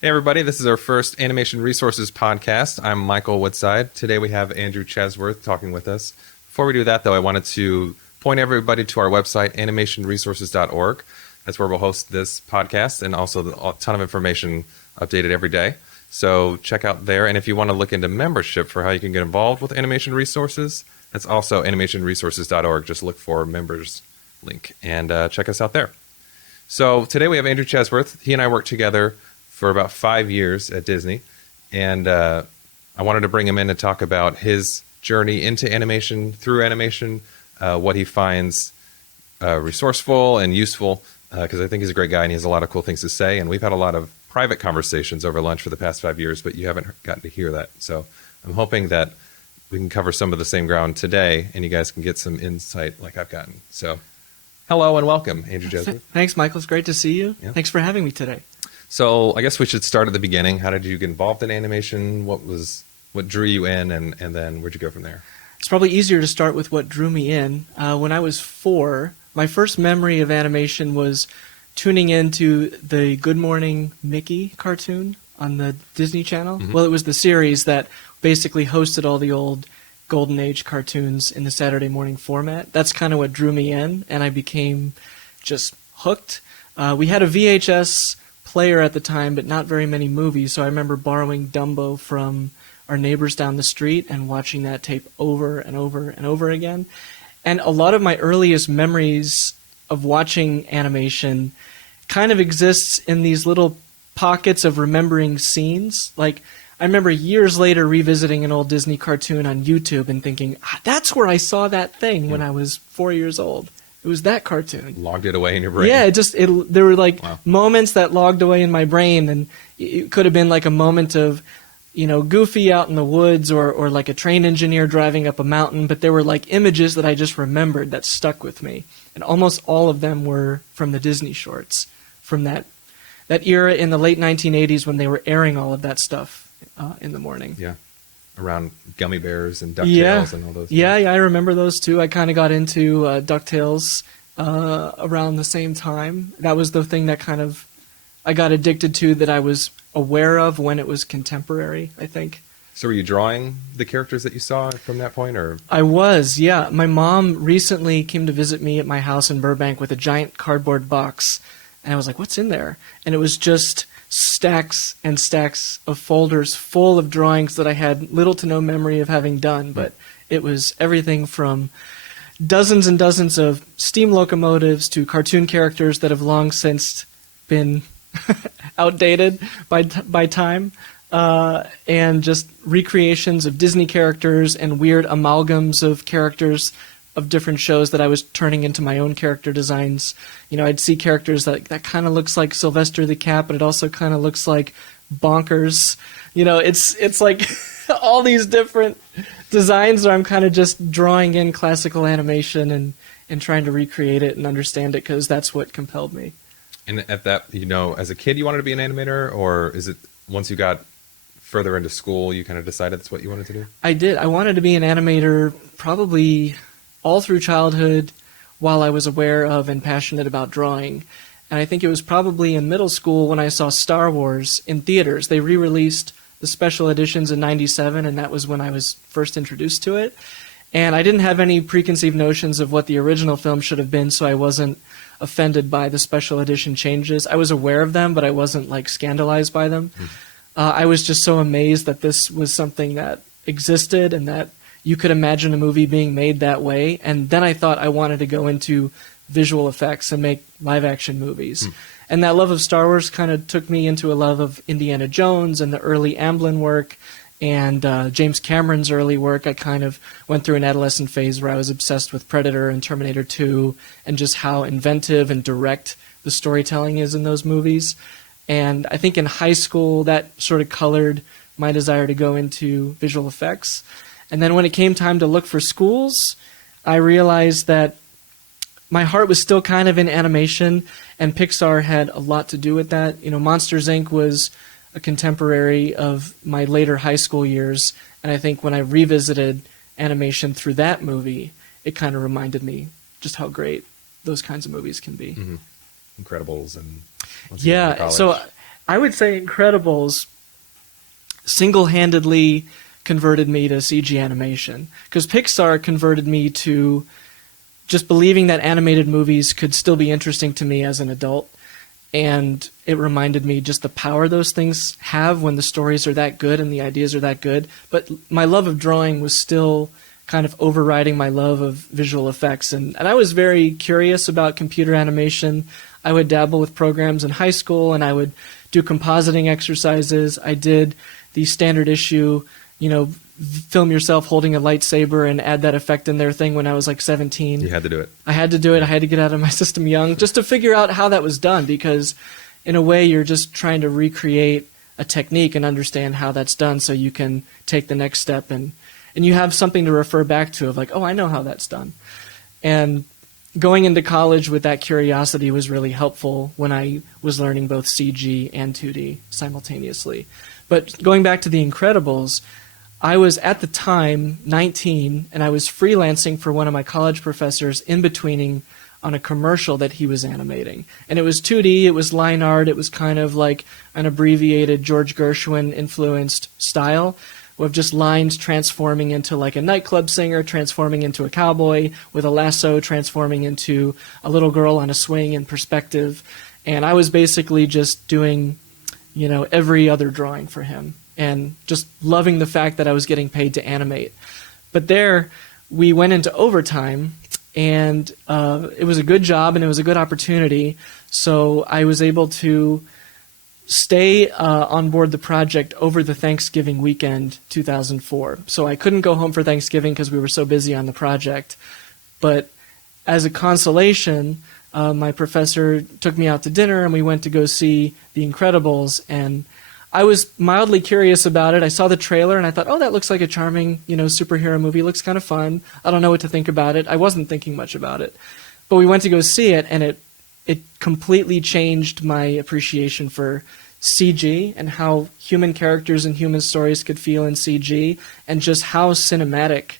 Hey everybody, this is our first Animation Resources podcast. I'm Michael Woodside. Today we have Andrew Chesworth talking with us. Before we do that though, I wanted to point everybody to our website, animationresources.org. That's where we'll host this podcast and also a ton of information updated every day. So check out there. And if you want to look into membership for how you can get involved with Animation Resources, that's also animationresources.org. Just look for members link and check us out there. So today we have Andrew Chesworth. He and I worked together for about 5 years at Disney, and I wanted to bring him in to talk about his journey into animation, through animation, what he finds resourceful and useful, because I think he's a great guy and he has a lot of cool things to say, and we've had a lot of private conversations over lunch for the past 5 years, but you haven't gotten to hear that. So I'm hoping that we can cover some of the same ground today, and you guys can get some insight like I've gotten. So hello and welcome, Andrew Chesworth. Thanks, Michael. It's great to see you. Yeah. Thanks for having me today. So I guess we should start at the beginning. How did you get involved in animation? What drew you in, and then where'd you go from there? It's probably easier to start with what drew me in. When I was 4, my first memory of animation was tuning into the Good Morning Mickey cartoon on the Disney Channel. Mm-hmm. Well, it was the series that basically hosted all the old Golden Age cartoons in the Saturday morning format. That's kind of what drew me in, and I became just hooked. We had a VHS player at the time, but not very many movies, so I remember borrowing Dumbo from our neighbors down the street and watching that tape over and over and over again. And a lot of my earliest memories of watching animation kind of exists in these little pockets of remembering scenes. Like, I remember years later revisiting an old Disney cartoon on YouTube and thinking, that's where I saw that thing when I was 4 years old. It was that cartoon. Logged it away in your brain. Yeah, there were like moments that logged away in my brain, and it could have been like a moment of, Goofy out in the woods or like a train engineer driving up a mountain, but there were like images that I just remembered that stuck with me. And almost all of them were from the Disney shorts, from that era in the late 1980s when they were airing all of that stuff in the morning. Yeah. Around Gummy Bears and DuckTales and all those things. Yeah, I remember those too. I kind of got into DuckTales around the same time. That was the thing that kind of I got addicted to, that I was aware of when it was contemporary, I think. So were you drawing the characters that you saw from that point, or? I was, yeah. My mom recently came to visit me at my house in Burbank with a giant cardboard box, and I was like, what's in there? And it was just stacks and stacks of folders full of drawings that I had little to no memory of having done, but it was everything from dozens and dozens of steam locomotives to cartoon characters that have long since been outdated by time, and just recreations of Disney characters and weird amalgams of characters of different shows that I was turning into my own character designs. I'd see characters that kind of looks like Sylvester the Cat, but it also kind of looks like Bonkers. It's like all these different designs where I'm kind of just drawing in classical animation and trying to recreate it and understand it, because that's what compelled me. And at that, as a kid, you wanted to be an animator, or is it once you got further into school, you kind of decided that's what you wanted to do? I did. I wanted to be an animator probably all through childhood, while I was aware of and passionate about drawing. And I think it was probably in middle school when I saw Star Wars in theaters. They re-released the special editions in '97, and that was when I was first introduced to it. And I didn't have any preconceived notions of what the original film should have been, so I wasn't offended by the special edition changes. I was aware of them, but I wasn't scandalized by them. I was just so amazed that this was something that existed and that you could imagine a movie being made that way. And then I thought I wanted to go into visual effects and make live-action movies. And that love of Star Wars kind of took me into a love of Indiana Jones and the early Amblin work and James Cameron's early work. I kind of went through an adolescent phase where I was obsessed with Predator and Terminator 2 and just how inventive and direct the storytelling is in those movies. And I think in high school that sort of colored my desire to go into visual effects. And then when it came time to look for schools, I realized that my heart was still kind of in animation, and Pixar had a lot to do with that. Monsters, Inc. was a contemporary of my later high school years, and I think when I revisited animation through that movie, it kind of reminded me just how great those kinds of movies can be. Incredibles and yeah. So I would say Incredibles single-handedly converted me to CG animation, because Pixar converted me to just believing that animated movies could still be interesting to me as an adult. And it reminded me just the power those things have when the stories are that good and the ideas are that good. But my love of drawing was still kind of overriding my love of visual effects. And I was very curious about computer animation. I would dabble with programs in high school, and I would do compositing exercises. I did the standard issue, film yourself holding a lightsaber and add that effect in their thing when I was like 17. You had to do it. I had to do it. I had to get out of my system young just to figure out how that was done, because in a way you're just trying to recreate a technique and understand how that's done so you can take the next step and you have something to refer back to of like, oh, I know how that's done. And going into college with that curiosity was really helpful when I was learning both CG and 2D simultaneously. But going back to The Incredibles, I was at the time 19, and I was freelancing for one of my college professors in-betweening on a commercial that he was animating. And it was 2D, it was line art, it was kind of like an abbreviated George Gershwin-influenced style of just lines transforming into like a nightclub singer, transforming into a cowboy with a lasso, transforming into a little girl on a swing in perspective. And I was basically just doing, every other drawing for him, and just loving the fact that I was getting paid to animate. But there, we went into overtime, and it was a good job, and it was a good opportunity. So I was able to stay on board the project over the Thanksgiving weekend 2004. So I couldn't go home for Thanksgiving because we were so busy on the project. But as a consolation, my professor took me out to dinner, and we went to go see The Incredibles, and I was mildly curious about it. I saw the trailer, and I thought, oh, that looks like a charming, superhero movie. It looks kind of fun. I don't know what to think about it. I wasn't thinking much about it. But we went to go see it, and it completely changed my appreciation for CG and how human characters and human stories could feel in CG, and just how cinematic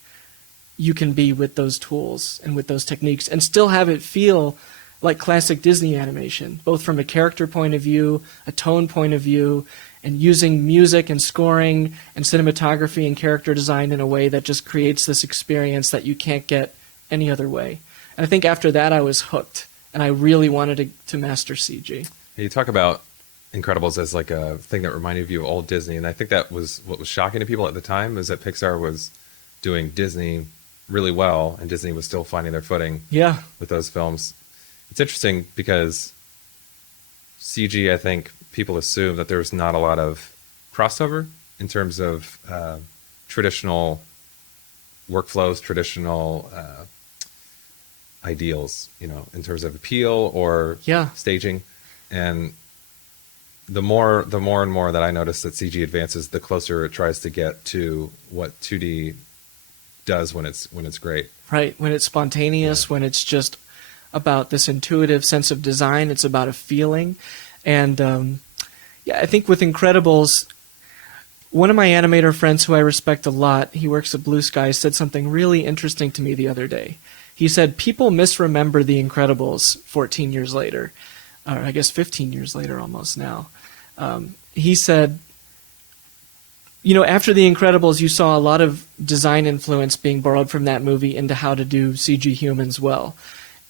you can be with those tools and with those techniques and still have it feel like classic Disney animation, both from a character point of view, a tone point of view, and using music and scoring and cinematography and character design in a way that just creates this experience that you can't get any other way. And I think after that I was hooked, and I really wanted to master CG. You talk about Incredibles as like a thing that reminded you of old Disney, and I think that was what was shocking to people at the time, is that Pixar was doing Disney really well, and Disney was still finding their footing with those films. It's interesting because CG, I think people assume that there's not a lot of crossover in terms of traditional workflows, traditional ideals, in terms of appeal or staging. And the more and more that I notice that CG advances, the closer it tries to get to what 2D does when it's great. Right, when it's spontaneous, when it's just about this intuitive sense of design, it's about a feeling. And I think with Incredibles, one of my animator friends who I respect a lot, he works at Blue Sky, said something really interesting to me the other day. He said, people misremember The Incredibles 14 years later, or I guess 15 years later almost now. He said, after The Incredibles, you saw a lot of design influence being borrowed from that movie into how to do CG humans well.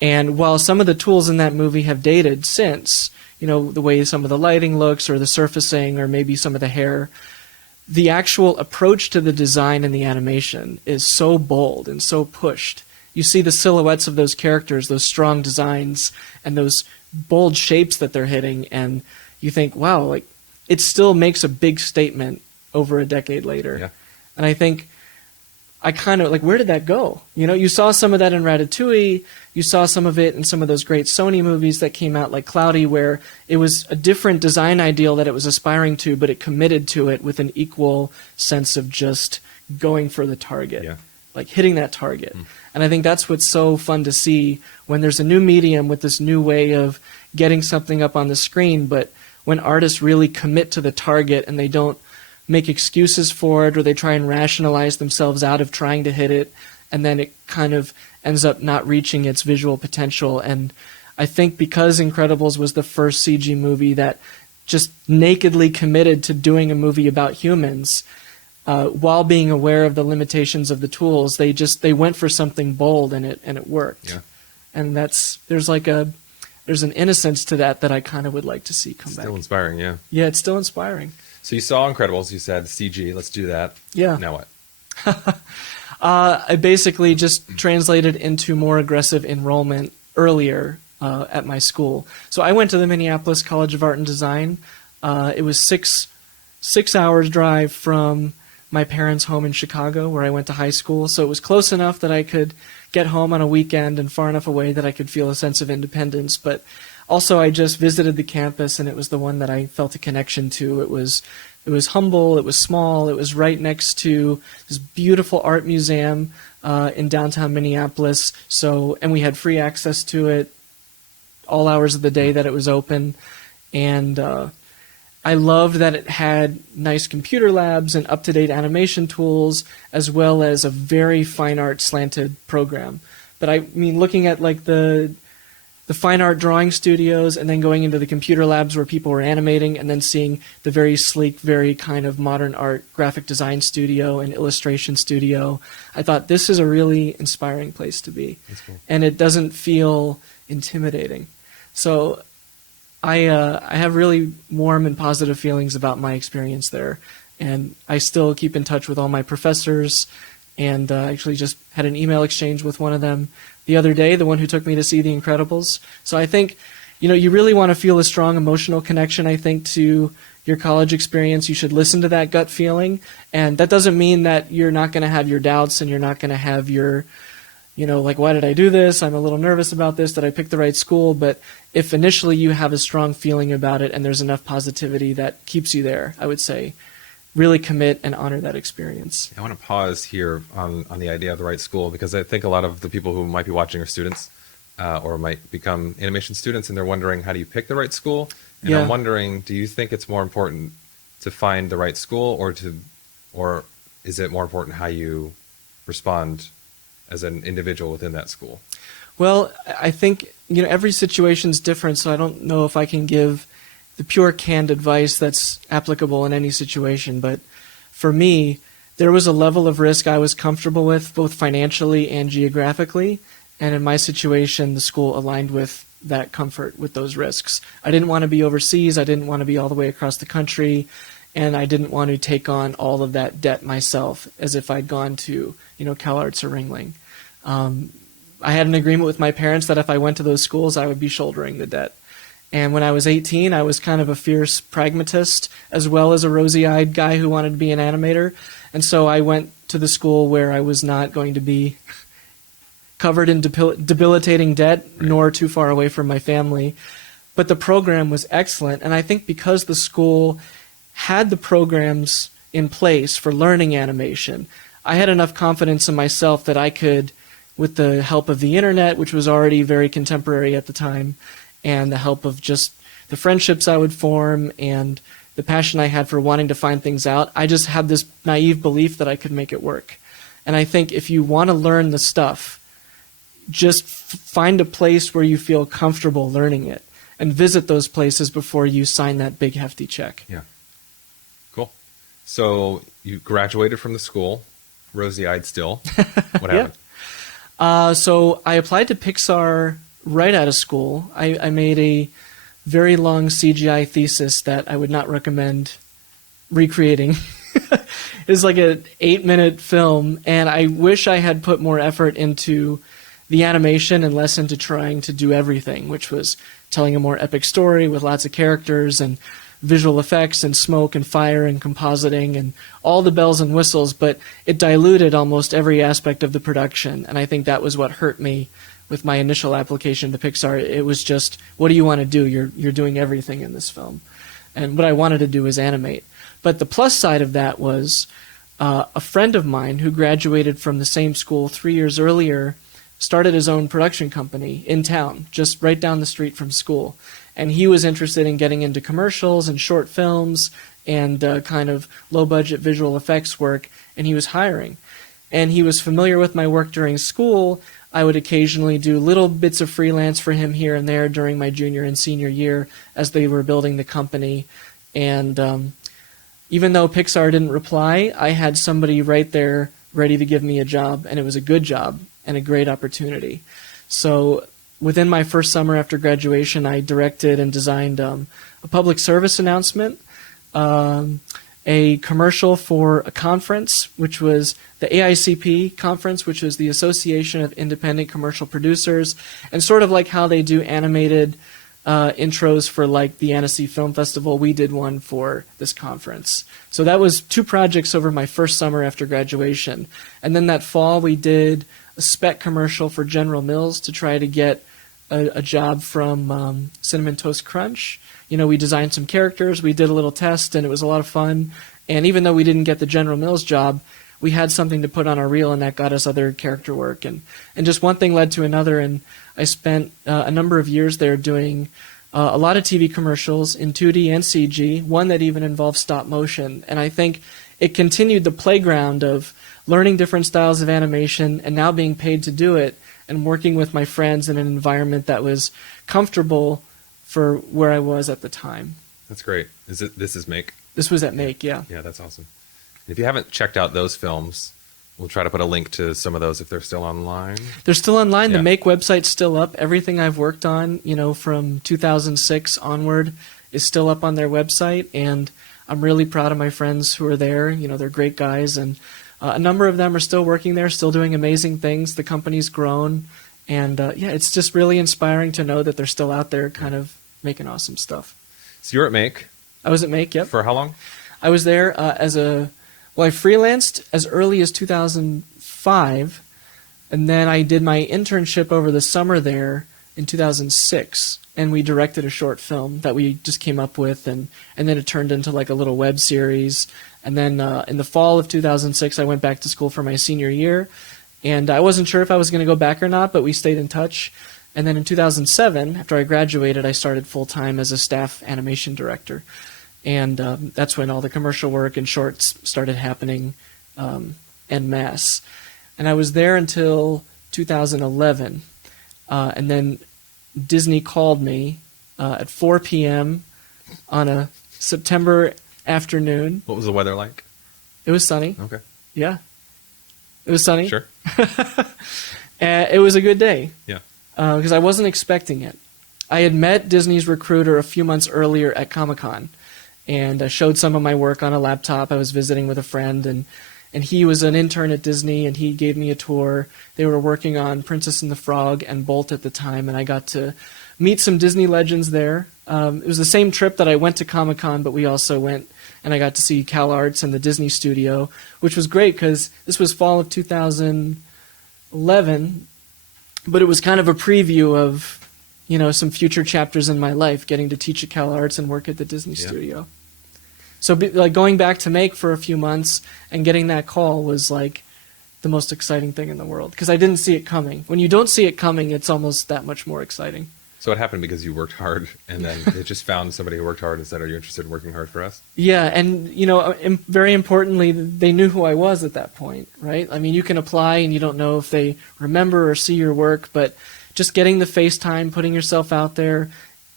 And while some of the tools in that movie have dated since, the way some of the lighting looks or the surfacing or maybe some of the hair, the actual approach to the design and the animation is so bold and so pushed. You see the silhouettes of those characters, those strong designs, and those bold shapes that they're hitting, and you think, wow, like it still makes a big statement over a decade later. Yeah. And I think I kind of like, where did that go? You saw some of that in Ratatouille. You saw some of it in some of those great Sony movies that came out, like Cloudy, where it was a different design ideal that it was aspiring to, but it committed to it with an equal sense of just going for the target, like hitting that target. And I think that's what's so fun to see when there's a new medium with this new way of getting something up on the screen, but when artists really commit to the target and they don't make excuses for it, or they try and rationalize themselves out of trying to hit it, and then it kind of ends up not reaching its visual potential. And I think because Incredibles was the first CG movie that just nakedly committed to doing a movie about humans, while being aware of the limitations of the tools. They went for something bold, and it worked. Yeah. And there's an innocence to that I kind of would like to see come back. Still inspiring, yeah. Yeah, it's still inspiring. So you saw Incredibles. You said CG. Let's do that. Yeah. Now what? I basically just translated into more aggressive enrollment earlier at my school. So I went to the Minneapolis College of Art and Design. It was six hours drive from my parents' home in Chicago, where I went to high school. So it was close enough that I could get home on a weekend and far enough away that I could feel a sense of independence. But also, I just visited the campus, and it was the one that I felt a connection to. It was humble, it was small, it was right next to this beautiful art museum in downtown Minneapolis. And we had free access to it all hours of the day that it was open. And I loved that it had nice computer labs and up-to-date animation tools, as well as a very fine art slanted program. But I mean, looking at like the fine art drawing studios, and then going into the computer labs where people were animating, and then seeing the very sleek, very kind of modern art graphic design studio and illustration studio, I thought this is a really inspiring place to be. That's cool. And it doesn't feel intimidating. So I have really warm and positive feelings about my experience there. And I still keep in touch with all my professors, and actually just had an email exchange with one of them the other day, the one who took me to see The Incredibles. So I think, you really want to feel a strong emotional connection, I think, to your college experience. You should listen to that gut feeling. And that doesn't mean that you're not going to have your doubts, and you're not going to have your, like, why did I do this? I'm a little nervous about this. Did I pick the right school? But if initially you have a strong feeling about it and there's enough positivity that keeps you there, I would say really commit and honor that experience. I want to pause here on the idea of the right school, because I think a lot of the people who might be watching are students or might become animation students, and they're wondering, how do you pick the right school? And Yeah. I'm wondering, do you think it's more important to find the right school, or is it more important how you respond as an individual within that school? Well, I think, every situation's different, so I don't know if I can give the pure canned advice that's applicable in any situation. But for me, there was a level of risk I was comfortable with, both financially and geographically. And in my situation, the school aligned with that comfort, with those risks. I didn't want to be overseas. I didn't want to be all the way across the country. And I didn't want to take on all of that debt myself, as if I'd gone to, CalArts or Ringling. I had an agreement with my parents that if I went to those schools, I would be shouldering the debt. And when I was 18, I was kind of a fierce pragmatist, as well as a rosy-eyed guy who wanted to be an animator. And so I went to the school where I was not going to be covered in debilitating debt, nor too far away from my family. But the program was excellent. And I think because the school had the programs in place for learning animation, I had enough confidence in myself that I could, with the help of the internet, which was already very contemporary at the time, and the help of just the friendships I would form and the passion I had for wanting to find things out, I just had this naive belief that I could make it work. And I think if you want to learn the stuff, just find a place where you feel comfortable learning it, and visit those places before you sign that big hefty check. Yeah. Cool. So you graduated from the school, rosy-eyed still. What happened? So I applied to Pixar right out of school. I made a very long CGI thesis that I would not recommend recreating. It's like an 8-minute film, and I wish I had put more effort into the animation and less into trying to do everything, which was telling a more epic story with lots of characters and visual effects and smoke and fire and compositing and all the bells and whistles, but it diluted almost every aspect of the production, and I think that was what hurt me with my initial application to Pixar. It was just, what do you want to do? You're doing everything in this film. And what I wanted to do was animate. But the plus side of that was a friend of mine who graduated from the same school 3 years earlier started his own production company in town, just right down the street from school. And he was interested in getting into commercials and short films and kind of low-budget visual effects work, and he was hiring. And he was familiar with my work during school, I would occasionally do little bits of freelance for him here and there during my junior and senior year as they were building the company. And even though Pixar didn't reply, I had somebody right there ready to give me a job, and it was a good job and a great opportunity. So within my first summer after graduation, I directed and designed a public service announcement, a commercial for a conference, which was the AICP conference, which was the Association of Independent Commercial Producers, and sort of like how they do animated intros for like the Annecy Film Festival, we did one for this conference. So that was 2 projects over my first summer after graduation. And then that fall we did a spec commercial for General Mills to try to get a job from Cinnamon Toast Crunch. We designed some characters, we did a little test, and it was a lot of fun. And even though we didn't get the General Mills job, we had something to put on our reel, and that got us other character work. And just one thing led to another, and I spent a number of years there doing a lot of TV commercials in 2D and CG, one that even involved stop motion. And I think it continued the playground of learning different styles of animation and now being paid to do it and working with my friends in an environment that was comfortable for where I was at the time. That's great. This is Make? This was at Make, yeah. Yeah, that's awesome. If you haven't checked out those films, we'll try to put a link to some of those if they're still online. They're still online. Yeah. The Make website's still up. Everything I've worked on, from 2006 onward is still up on their website, and I'm really proud of my friends who are there. They're great guys, and a number of them are still working there, still doing amazing things. The company's grown, and it's just really inspiring to know that they're still out there kind of making awesome stuff. So you're at Make. I was at Make, yep. For how long? I was there I freelanced as early as 2005, and then I did my internship over the summer there in 2006, and we directed a short film that we just came up with, and then it turned into like a little web series. And then in the fall of 2006, I went back to school for my senior year, and I wasn't sure if I was going to go back or not, but we stayed in touch. And then in 2007, after I graduated, I started full-time as a staff animation director. And that's when all the commercial work and shorts started happening en masse. And I was there until 2011. And then Disney called me at 4 p.m. on a September afternoon. What was the weather like? It was sunny. Okay. Yeah. It was sunny. Sure. It was a good day. Yeah. Because I wasn't expecting it. I had met Disney's recruiter a few months earlier at Comic-Con, and showed some of my work on a laptop. I was visiting with a friend, and he was an intern at Disney, and he gave me a tour. They were working on Princess and the Frog and Bolt at the time, and I got to meet some Disney legends there. It was the same trip that I went to Comic-Con, but we also went and I got to see CalArts and the Disney Studio, which was great because this was fall of 2011, but it was kind of a preview of, some future chapters in my life, getting to teach at CalArts and work at the Disney Studio. So going back to Make for a few months and getting that call was like the most exciting thing in the world because I didn't see it coming. When you don't see it coming, it's almost that much more exciting. So it happened because you worked hard, and then they just found somebody who worked hard and said, "Are you interested in working hard for us?" Yeah, and very importantly, they knew who I was at that point, right? I mean, you can apply and you don't know if they remember or see your work, but just getting the FaceTime, putting yourself out there,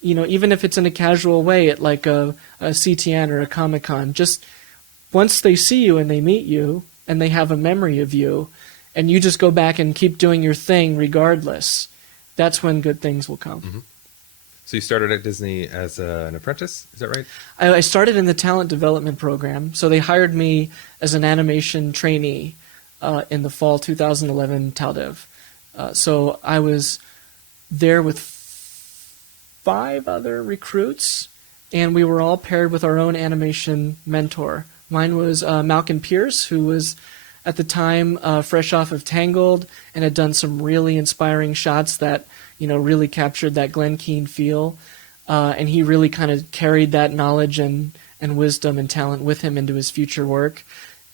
even if it's in a casual way at like a CTN or a Comic-Con, just once they see you and they meet you and they have a memory of you, and you just go back and keep doing your thing regardless, that's when good things will come. Mm-hmm. So you started at Disney as an apprentice, is that right? I started in the talent development program. So they hired me as an animation trainee in the fall 2011 TalDev. So I was there with 5 other recruits, and we were all paired with our own animation mentor. Mine was Malcolm Pierce, who was at the time fresh off of Tangled and had done some really inspiring shots that really captured that Glen Keane feel, and he really kind of carried that knowledge and wisdom and talent with him into his future work.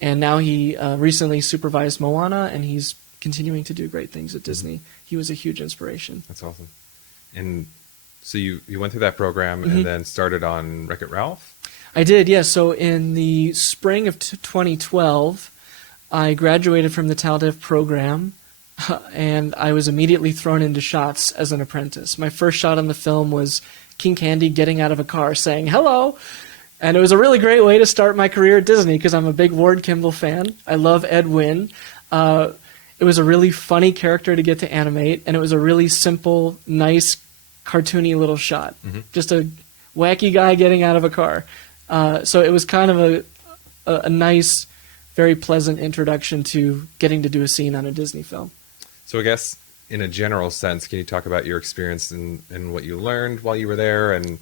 And now he recently supervised Moana, and he's continuing to do great things at Disney. He was a huge inspiration. That's awesome. And so you went through that program and then started on Wreck-It Ralph? I did, yes. So in the spring of 2012, I graduated from the TalDev program, and I was immediately thrown into shots as an apprentice. My first shot on the film was King Candy getting out of a car saying, "Hello!" And it was a really great way to start my career at Disney because I'm a big Ward Kimball fan. I love Ed Wynn. It was a really funny character to get to animate, and it was a really simple, nice, cartoony little shot. Mm-hmm. Just a wacky guy getting out of a car. So it was kind of a nice, very pleasant introduction to getting to do a scene on a Disney film. So I guess in a general sense, can you talk about your experience and what you learned while you were there and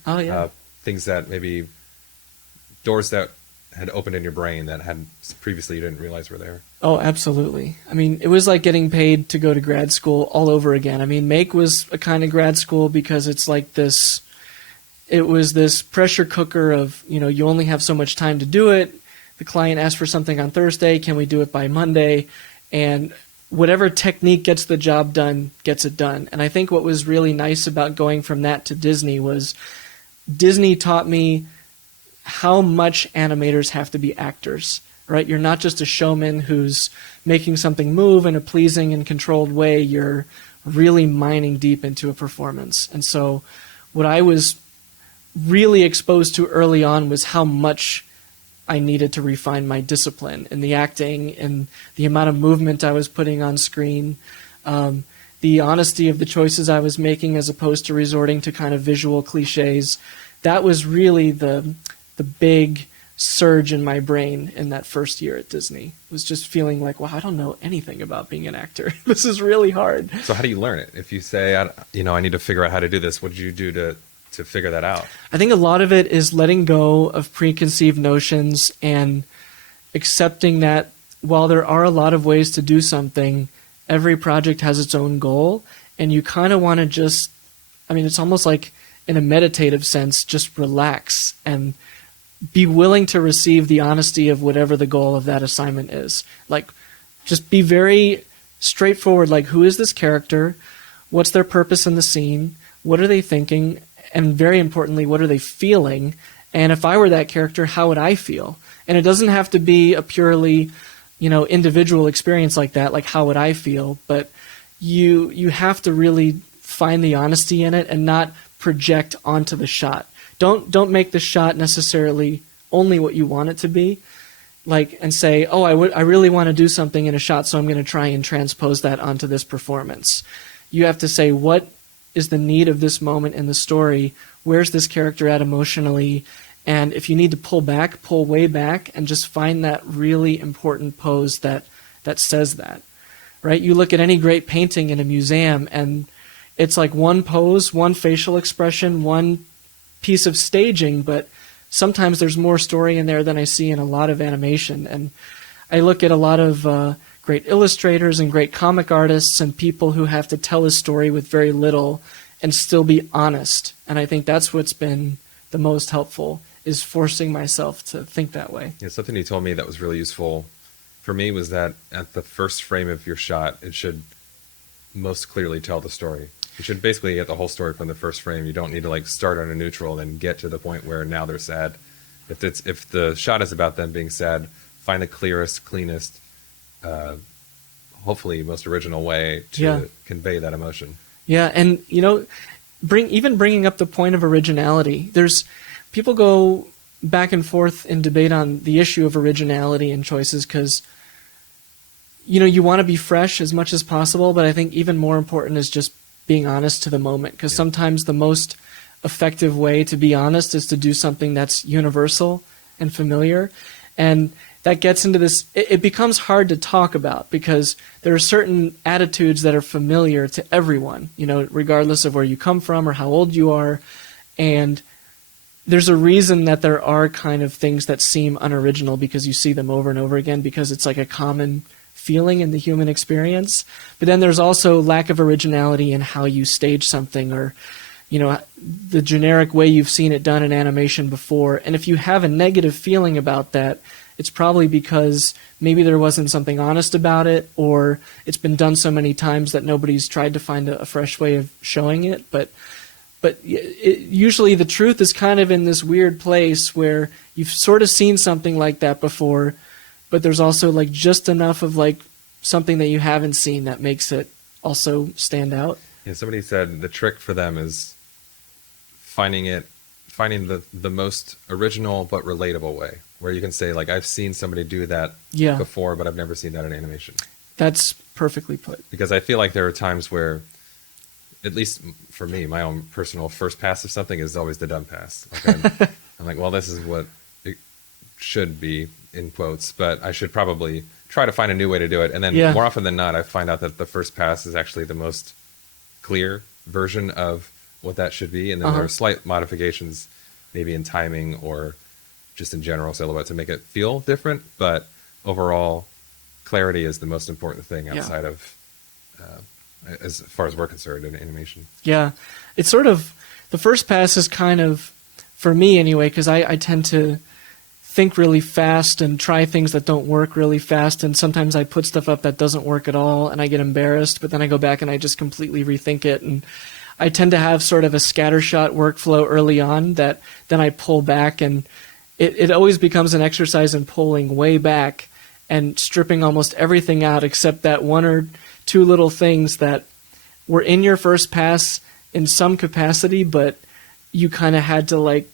things that maybe doors that had opened in your brain that had previously you didn't realize were there? Oh, absolutely. I mean, it was like getting paid to go to grad school all over again. I mean, Make was a kind of grad school because it's like this, it was this pressure cooker of, you only have so much time to do it. The client asked for something on Thursday. Can we do it by Monday? And whatever technique gets the job done, gets it done. And I think what was really nice about going from that to Disney was Disney taught me how much animators have to be actors, right? You're not just a showman who's making something move in a pleasing and controlled way. You're really mining deep into a performance. And so what I was really exposed to early on was how much I needed to refine my discipline in the acting and the amount of movement I was putting on screen, the honesty of the choices I was making as opposed to resorting to kind of visual cliches. That was really the big surge in my brain in that first year at Disney. It was just feeling like, well, I don't know anything about being an actor. This is really hard. So how do you learn it? If you say, I need to figure out how to do this, what did you do to figure that out? I think a lot of it is letting go of preconceived notions and accepting that while there are a lot of ways to do something, every project has its own goal, and you kind of want to just, it's almost like in a meditative sense, just relax and be willing to receive the honesty of whatever the goal of that assignment is. Like, just be very straightforward, like, who is this character? What's their purpose in the scene? What are they thinking? And very importantly, what are they feeling? And if I were that character, how would I feel? And it doesn't have to be a purely, individual experience like that, like how would I feel? But you have to really find the honesty in it and not project onto the shot. Don't make the shot necessarily only what you want it to be, and say, oh, I really want to do something in a shot, so I'm going to try and transpose that onto this performance. You have to say, what is the need of this moment in the story? Where's this character at emotionally? And if you need to pull back, pull way back, and just find that really important pose that says that, right? You look at any great painting in a museum, and it's like one pose, one facial expression, one piece of staging, but sometimes there's more story in there than I see in a lot of animation. And I look at a lot of great illustrators and great comic artists and people who have to tell a story with very little and still be honest. And I think that's what's been the most helpful, is forcing myself to think that way. Yeah, something you told me that was really useful for me was that at the first frame of your shot, it should most clearly tell the story. You should basically get the whole story from the first frame. You don't need to start on a neutral and then get to the point where now they're sad. If the shot is about them being sad, find the clearest, cleanest, hopefully most original way to convey that emotion. Yeah, and bringing up the point of originality. There's people go back and forth in debate on the issue of originality and choices because you want to be fresh as much as possible, but I think even more important is just being honest to the moment, because sometimes the most effective way to be honest is to do something that's universal and familiar. And that gets into this, it becomes hard to talk about because there are certain attitudes that are familiar to everyone, regardless of where you come from or how old you are. And there's a reason that there are kind of things that seem unoriginal because you see them over and over again because it's like a common feeling in the human experience. But then there's also lack of originality in how you stage something or, the generic way you've seen it done in animation before. And if you have a negative feeling about that, it's probably because maybe there wasn't something honest about it, or it's been done so many times that nobody's tried to find a fresh way of showing it. But usually the truth is kind of in this weird place where you've sort of seen something like that before, but there's also just enough of something that you haven't seen that makes it also stand out. Yeah, somebody said the trick for them is finding the most original but relatable way, where you can say, like, I've seen somebody do that before, but I've never seen that in animation. That's perfectly put. Because I feel like there are times where, at least for me, my own personal first pass of something is always the dumb pass. Like I'm like, well, this is what it should be, in quotes, but I should probably try to find a new way to do it. And then more often than not, I find out that the first pass is actually the most clear version of what that should be. And then there are slight modifications, maybe in timing or just in general silhouette to make it feel different. But overall, clarity is the most important thing outside of, as far as we're concerned, in animation. Yeah. It's sort of, the first pass is kind of, for me anyway, because I tend to think really fast and try things that don't work really fast, and sometimes I put stuff up that doesn't work at all and I get embarrassed, but then I go back and I just completely rethink it. And I tend to have sort of a scattershot workflow early on that then I pull back, and it always becomes an exercise in pulling way back and stripping almost everything out except that one or two little things that were in your first pass in some capacity, but you kind of had to like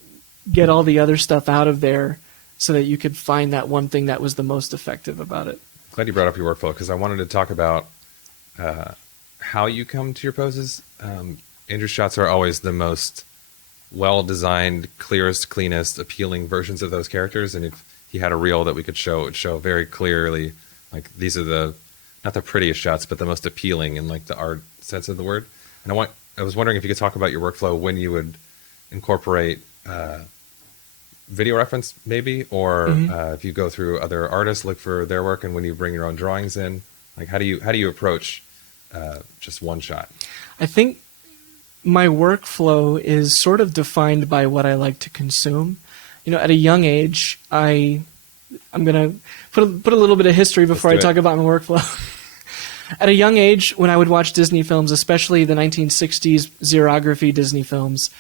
get all the other stuff out of there so that you could find that one thing that was the most effective about it. Glad you brought up your workflow, because I wanted to talk about how you come to your poses. Andrew's shots are always the most well-designed, clearest, cleanest, appealing versions of those characters. And if he had a reel that we could show, it would show very clearly, like, these are the, not the prettiest shots, but the most appealing in like the art sense of the word. And I was wondering if you could talk about your workflow when you would incorporate video reference, maybe, or if you go through other artists, look for their work, and when you bring your own drawings in, like, how do you approach just one shot? I think my workflow is sort of defined by what I like to consume. You know, at a young age, I'm going to put a little bit of history before I talk about my workflow. At a young age, when I would watch Disney films, especially the 1960s xerography Disney films,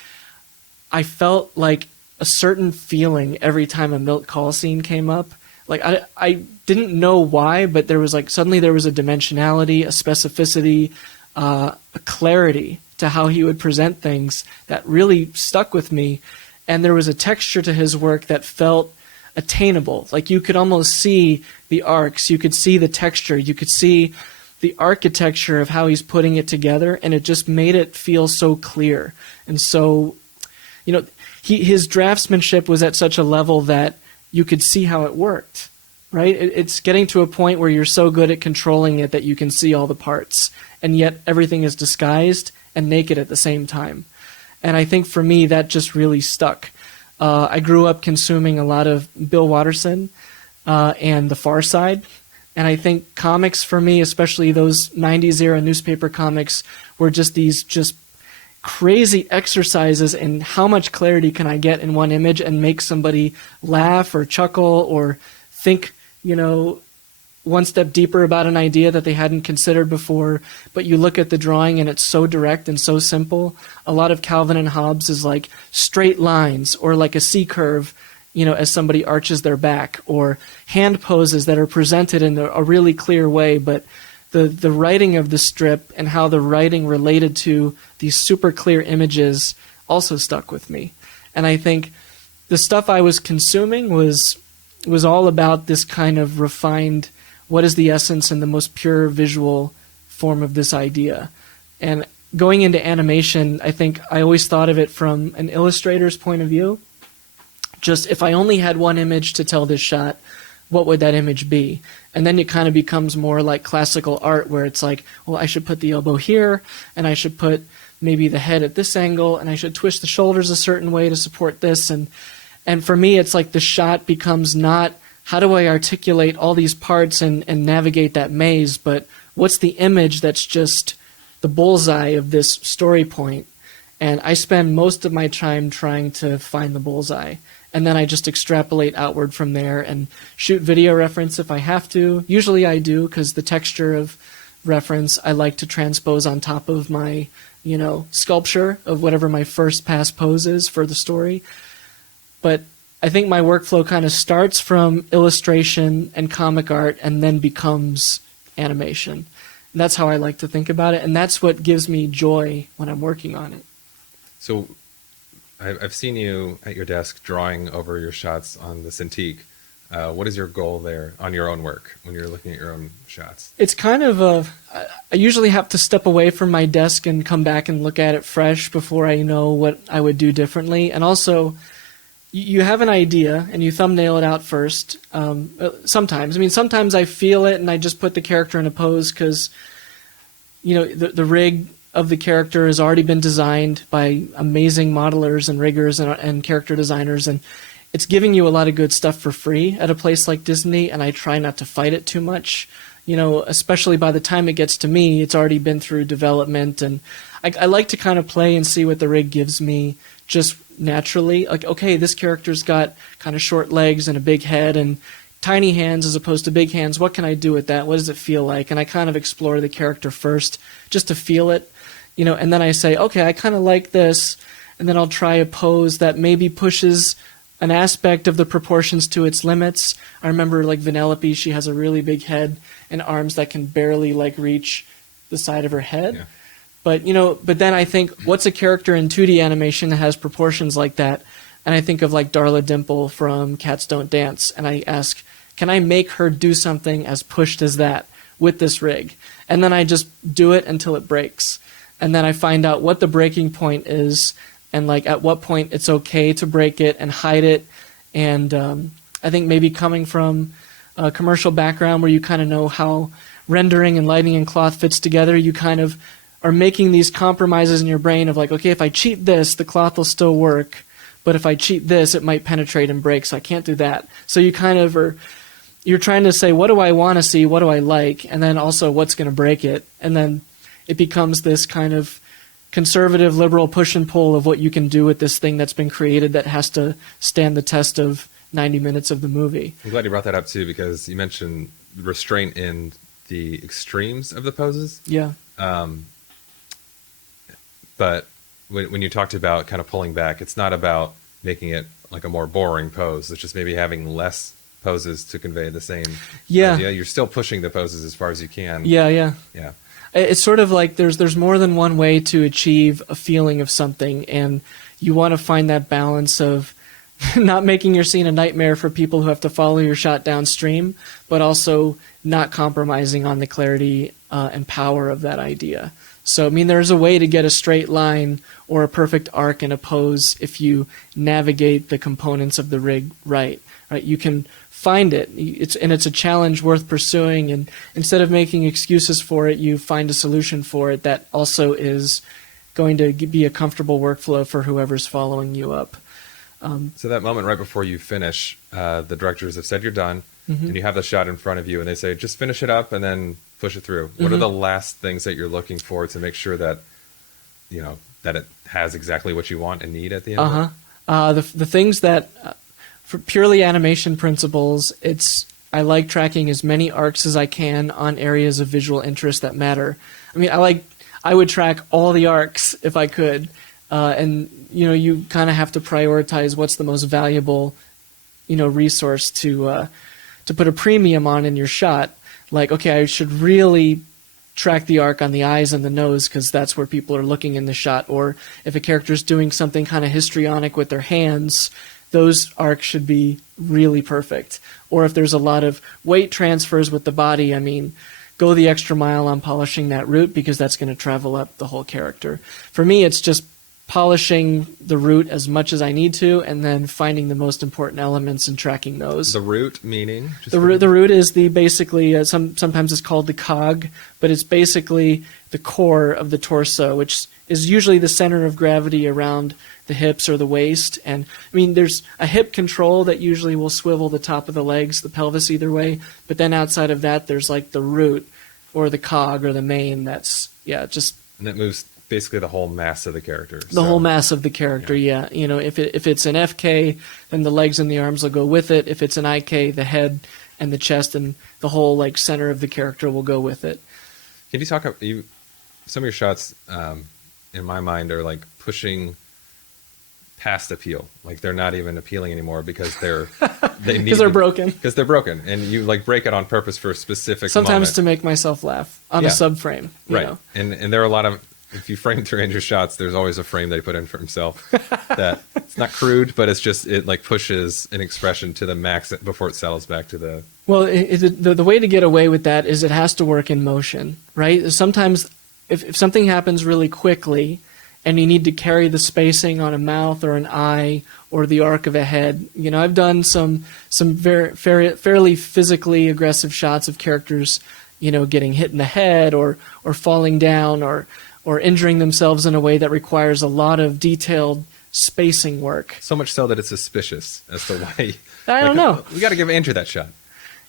I felt like a certain feeling every time a milk call scene came up. Like, I didn't know why, but there was like, suddenly there was a dimensionality, a specificity, a clarity to how he would present things that really stuck with me. And there was a texture to his work that felt attainable. Like, you could almost see the arcs, you could see the texture, you could see the architecture of how he's putting it together, and it just made it feel so clear. And so, you know, his draftsmanship was at such a level that you could see how it worked, right? It's getting to a point where you're so good at controlling it that you can see all the parts, and yet everything is disguised and naked at the same time. And I think for me, that just really stuck. I grew up consuming a lot of Bill Watterson and The Far Side. And I think comics for me, especially those 90s era newspaper comics, were just these just crazy exercises in how much clarity can I get in one image and make somebody laugh or chuckle or think, you know, one step deeper about an idea that they hadn't considered before. But you look at the drawing and it's so direct and so simple. A lot of Calvin and Hobbes is like straight lines or like a C curve, you know, as somebody arches their back, or hand poses that are presented in a really clear way. But the writing of the strip and how the writing related to these super clear images also stuck with me. And I think the stuff I was consuming was all about this kind of refined, what is the essence and the most pure visual form of this idea. And going into animation, I think I always thought of it from an illustrator's point of view. Just, if I only had one image to tell this shot, what would that image be? And then it kind of becomes more like classical art, where it's like, well, I should put the elbow here, and I should put maybe the head at this angle, and I should twist the shoulders a certain way to support this. And for me, it's like the shot becomes not, how do I articulate all these parts and navigate that maze, but what's the image that's just the bullseye of this story point? And I spend most of my time trying to find the bullseye. And then I just extrapolate outward from there and shoot video reference if I have to. Usually I do, because the texture of reference I like to transpose on top of my, you know, sculpture of whatever my first pass pose is for the story. But I think my workflow kind of starts from illustration and comic art and then becomes animation. And that's how I like to think about it, and that's what gives me joy when I'm working on it. So I've seen you at your desk drawing over your shots on the Cintiq. What is your goal there on your own work when you're looking at your own shots? It's kind of I usually have to step away from my desk and come back and look at it fresh before I know what I would do differently. And also, you have an idea and you thumbnail it out first. Sometimes. I mean, sometimes I feel it and I just put the character in a pose because, the rig of the character has already been designed by amazing modelers and riggers and character designers, and it's giving you a lot of good stuff for free at a place like Disney, and I try not to fight it too much. Especially by the time it gets to me, it's already been through development, and I like to kind of play and see what the rig gives me just naturally. Like, okay, this character's got kind of short legs and a big head and tiny hands as opposed to big hands. What can I do with that? What does it feel like? And I kind of explore the character first just to feel it, and then I say, okay, I kind of like this, and then I'll try a pose that maybe pushes an aspect of the proportions to its limits. I remember like Vanellope, she has a really big head and arms that can barely reach the side of her head. Yeah. But then I think, what's a character in 2D animation that has proportions like that? And I think of like Darla Dimple from Cats Don't Dance, and I ask, can I make her do something as pushed as that with this rig? And then I just do it until it breaks. And then I find out what the breaking point is, and at what point it's okay to break it and hide it. And I think maybe coming from a commercial background where you kind of know how rendering and lighting and cloth fits together, you kind of are making these compromises in your brain of okay, if I cheat this, the cloth will still work, but if I cheat this, it might penetrate and break, so I can't do that. So you kind of you're trying to say, what do I want to see, what do I like, and then also what's going to break it, and then it becomes this kind of conservative, liberal push and pull of what you can do with this thing that's been created that has to stand the test of 90 minutes of the movie. I'm glad you brought that up too, because you mentioned restraint in the extremes of the poses. Yeah. But when you talked about kind of pulling back, it's not about making it like a more boring pose. It's just maybe having less poses to convey the same idea. You're still pushing the poses as far as you can. Yeah. It's sort of like there's more than one way to achieve a feeling of something, and you want to find that balance of not making your scene a nightmare for people who have to follow your shot downstream, but also not compromising on the clarity and power of that idea. So, I mean, there's a way to get a straight line or a perfect arc in a pose if you navigate the components of the rig right? You can find it. It's a challenge worth pursuing, and instead of making excuses for it, you find a solution for it that also is going to be a comfortable workflow for whoever's following you up. So that moment right before you finish, the directors have said you're done, and you have the shot in front of you, and they say, just finish it up and then push it through. What are the last things that you're looking for to make sure that, that it has exactly what you want and need at the end? The things that... For purely animation principles, I like tracking as many arcs as I can on areas of visual interest that matter. I mean, I would track all the arcs if I could, and you kind of have to prioritize what's the most valuable, resource to put a premium on in your shot. Like, okay, I should really track the arc on the eyes and the nose because that's where people are looking in the shot. Or if a character's doing something kind of histrionic with their hands, those arcs should be really perfect. Or if there's a lot of weight transfers with the body, I mean, go the extra mile on polishing that root because that's going to travel up the whole character. For me, it's just polishing the root as much as I need to, and then finding the most important elements and tracking those. The root meaning? The root is basically, sometimes it's called the cog, but it's basically the core of the torso, which is usually the center of gravity around the hips or the waist. And I mean, there's a hip control that usually will swivel the top of the legs, the pelvis either way. But then outside of that, there's like the root or the cog or the mane. That's, just... And that moves basically the whole mass of the character. The whole mass of the character, yeah. If it's an FK, then the legs and the arms will go with it. If it's an IK, the head and the chest and the whole center of the character will go with it. Can you talk about some of your shots? In my mind, are pushing past appeal. Like they're not even appealing anymore because they're broken. Because they're broken, and you like break it on purpose for a specific Sometimes moment. to make myself laugh on a subframe. Right. Know. And there are a lot of, if you frame through Andrew's shots, there's always a frame that he put in for himself that it's not crude, but it's just, it like pushes an expression to the max before it settles back to the... Well, the way to get away with that is it has to work in motion, right? Sometimes if something happens really quickly and you need to carry the spacing on a mouth or an eye or the arc of a head, I've done some fairly physically aggressive shots of characters, getting hit in the head or falling down or injuring themselves in a way that requires a lot of detailed spacing work. So much so that it's suspicious as to why... I don't know. We got to give Andrew that shot.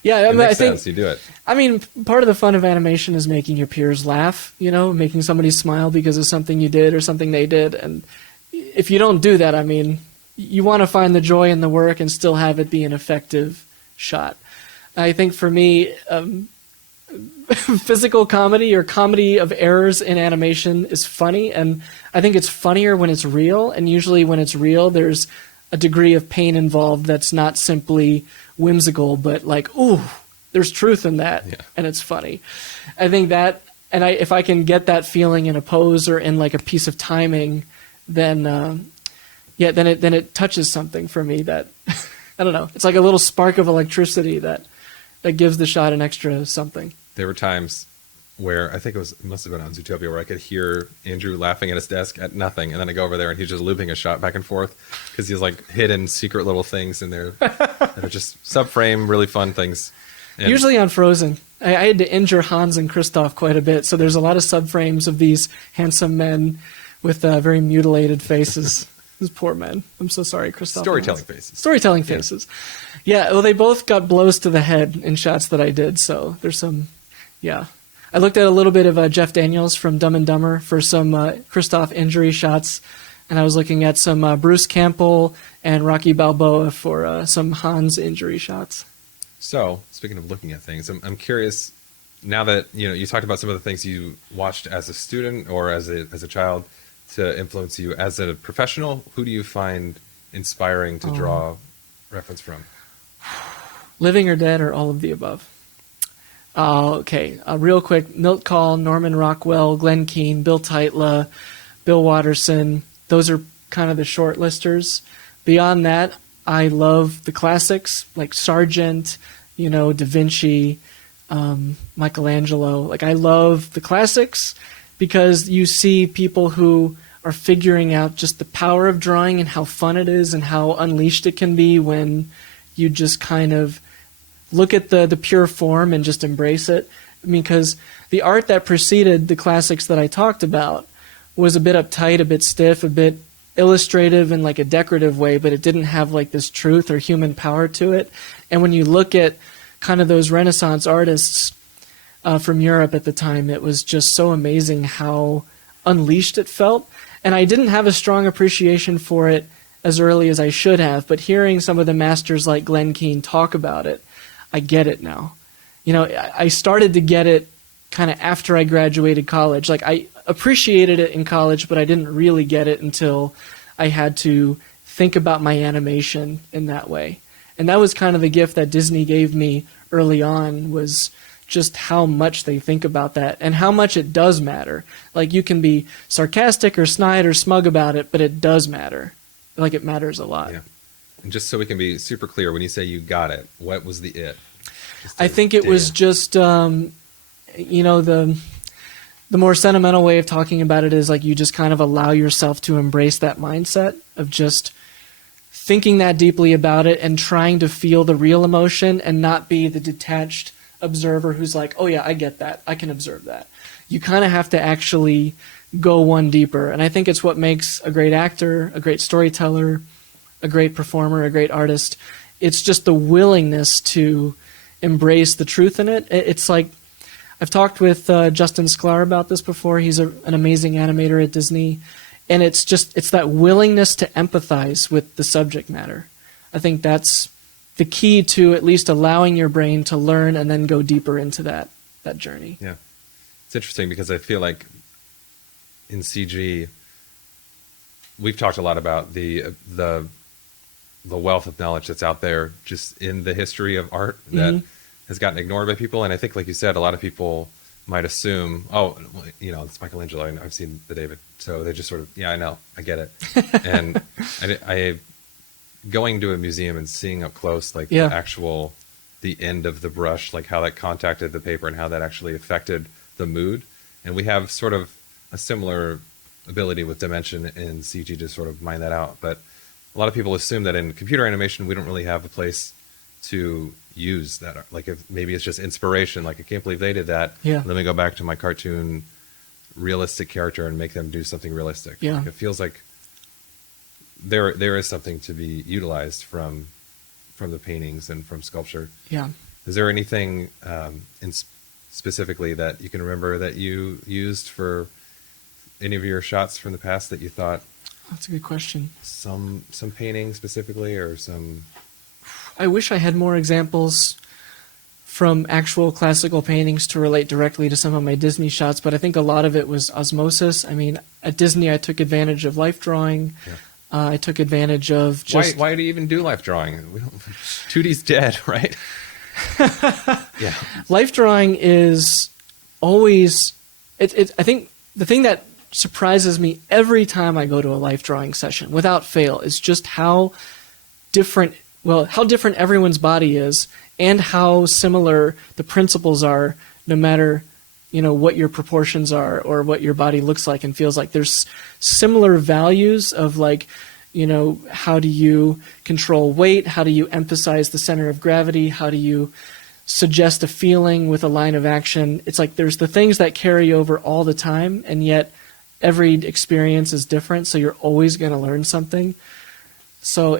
Yeah, I think you do it. I mean, part of the fun of animation is making your peers laugh, making somebody smile because of something you did or something they did. And if you don't do that, I mean, you want to find the joy in the work and still have it be an effective shot. I think for me, physical comedy or comedy of errors in animation is funny, and I think it's funnier when it's real, and usually when it's real, there's a degree of pain involved that's not simply whimsical, but like, ooh, there's truth in that, and it's funny. I think that, and if I can get that feeling in a pose or in like a piece of timing, then then it touches something for me that I don't know. It's like a little spark of electricity that gives the shot an extra something. There were times where it must have been on Zootopia, where I could hear Andrew laughing at his desk at nothing, and then I go over there and he's just looping a shot back and forth because he's like hidden secret little things in there that are just subframe, really fun things. And usually on Frozen, I had to injure Hans and Kristoff quite a bit, so there's a lot of subframes of these handsome men with very mutilated faces. These poor men. I'm so sorry, Kristoff. Storytelling faces. Yeah, well, they both got blows to the head in shots that I did, so there's some, I looked at a little bit of Jeff Daniels from Dumb and Dumber for some Kristoff injury shots, and I was looking at some Bruce Campbell and Rocky Balboa for some Hans injury shots. So, speaking of looking at things, I'm curious, now that you talked about some of the things you watched as a student or as a child to influence you as a professional, who do you find inspiring to draw reference from? Living or dead, or all of the above? Okay, real quick, Milt Kahl, Norman Rockwell, Glenn Keane, Bill Teitla, Bill Watterson. Those are kind of the short listers. Beyond that, I love the classics like Sargent, Da Vinci, Michelangelo. Like, I love the classics because you see people who are figuring out just the power of drawing and how fun it is and how unleashed it can be when you just kind of look at the pure form and just embrace it. I mean, because the art that preceded the classics that I talked about was a bit uptight, a bit stiff, a bit illustrative in like a decorative way, but it didn't have like this truth or human power to it. And when you look at kind of those Renaissance artists from Europe at the time, it was just so amazing how unleashed it felt. And I didn't have a strong appreciation for it as early as I should have, but hearing some of the masters like Glenn Keane talk about it, I get it now. I started to get it kind of after I graduated college. Like, I appreciated it in college, but I didn't really get it until I had to think about my animation in that way. And that was kind of the gift that Disney gave me early on, was just how much they think about that and how much it does matter. Like, you can be sarcastic or snide or smug about it, but it does matter. Like, it matters a lot. Yeah. And just so we can be super clear, when you say you got it, what was the it? I think it was just, the more sentimental way of talking about it is like you just kind of allow yourself to embrace that mindset of just thinking that deeply about it and trying to feel the real emotion and not be the detached observer who's like, oh yeah, I get that. I can observe that. You kind of have to actually go one deeper. And I think it's what makes a great actor, a great storyteller, a great performer, a great artist. It's just the willingness to embrace the truth in it. It's like, I've talked with Justin Sklar about this before. He's an amazing animator at Disney. And it's that willingness to empathize with the subject matter. I think that's the key to at least allowing your brain to learn and then go deeper into that journey. Yeah. It's interesting because I feel like in CG, we've talked a lot about the wealth of knowledge that's out there just in the history of art that has gotten ignored by people. And I think, like you said, a lot of people might assume, oh, well, it's Michelangelo, and I've seen the David. So they just sort of, yeah, I know, I get it. And I going to a museum and seeing up close, like the end of the brush, like how that contacted the paper and how that actually affected the mood. And we have sort of a similar ability with dimension and CG to sort of mine that out. But a lot of people assume that in computer animation, we don't really have a place to use that. Like, if maybe it's just inspiration, like I can't believe they did that. Yeah. Let me go back to my cartoon realistic character and make them do something realistic. Yeah. Like, it feels like there is something to be utilized from the paintings and from sculpture. Yeah. Is there anything specifically that you can remember that you used for any of your shots from the past that you thought? That's a good question. Some painting specifically, or some... I wish I had more examples from actual classical paintings to relate directly to some of my Disney shots, but I think a lot of it was osmosis. I mean, at Disney, I took advantage of life drawing. Yeah. I took advantage of just... Why do you even do life drawing? 2D's dead, right? Yeah. Life drawing is always... I think the thing that surprises me every time I go to a life drawing session, without fail, is just how different everyone's body is and how similar the principles are, no matter what your proportions are or what your body looks like and feels like. There's similar values of, like, how do you control weight? How do you emphasize the center of gravity? How do you suggest a feeling with a line of action? It's like there's the things that carry over all the time, and yet every experience is different, so you're always going to learn something. So